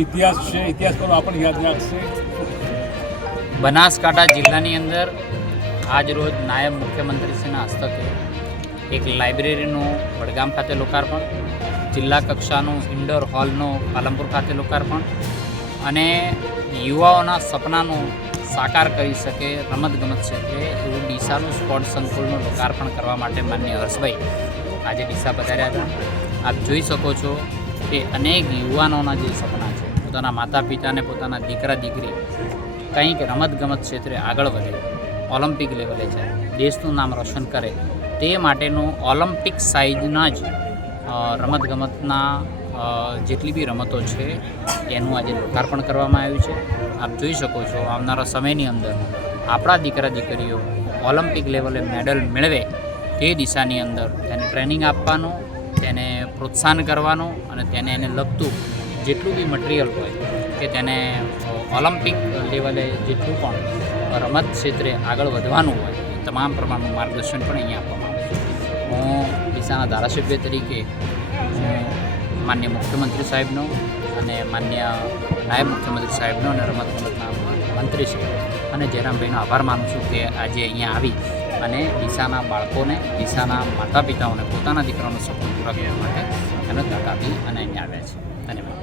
ઇતિહાસ છે, ઇતિહાસ પર આપણને યાદ રાખશે. બનાસકાંઠા જિલ્લાની અંદર આજ રોજ નાયબ મુખ્યમંત્રીશ્રીના હસ્તકે એક લાઇબ્રેરીનું વડગામ ખાતે લોકાર્પણ, જિલ્લા કક્ષાનું ઇન્ડોર હોલનું પાલનપુર ખાતે લોકાર્પણ અને યુવાઓના સપનાનું સાકાર કરી શકે, રમતગમત ક્ષેત્રે એવું ડીસાનું સ્પોર્ટ સંકુલનું લોકાર્પણ કરવા માટે માન્ય હર્ષભાઈ આજે ડીસા પધાર્યા હતા. આપ જોઈ શકો છો કે અનેક યુવાનોના જે સપના પોતાના માતા પિતાને પોતાના દીકરા દીકરી કંઈક રમતગમત ક્ષેત્રે આગળ વધે, ઓલિમ્પિક લેવલે જાય, દેશનું નામ રોશન કરે, તે માટેનું ઓલિમ્પિક સાઇઝના જ રમતગમતના જેટલી બી રમતો છે, એનું આજે લોકાર્પણ કરવામાં આવ્યું છે. આપ જોઈ શકો છો, આવનારા સમયની અંદર આપણા દીકરા દીકરીઓ ઓલિમ્પિક લેવલે મેડલ મેળવે તે દિશાની અંદર તેને ટ્રેનિંગ આપવાનું, તેને પ્રોત્સાહન કરવાનું અને તેને એને લગતું જેટલું બી મટીરિયલ હોય કે તેને ઓલિમ્પિક લેવલે જેટલું પણ રમત ક્ષેત્રે આગળ વધવાનું હોય તમામ પ્રમાણનું માર્ગદર્શન પણ અહીંયા આપવામાં આવે છે. હું ડીસાના ધારાસભ્ય તરીકે માન્ય મુખ્યમંત્રી સાહેબનો અને માન્ય નાયબ મુખ્યમંત્રી સાહેબનો અને રમત ગમતના મંત્રી છે. અને જયરામભાઈનો આભાર માનું છું કે આજે અહીંયા આવી અને ડીસાના બાળકોને, ડીસાના માતા પિતાઓને પોતાના દીકરાનો સપનું પૂરા કરવા માટે એમને તક અને અહીંયા આવ્યા છે. ધન્યવાદ.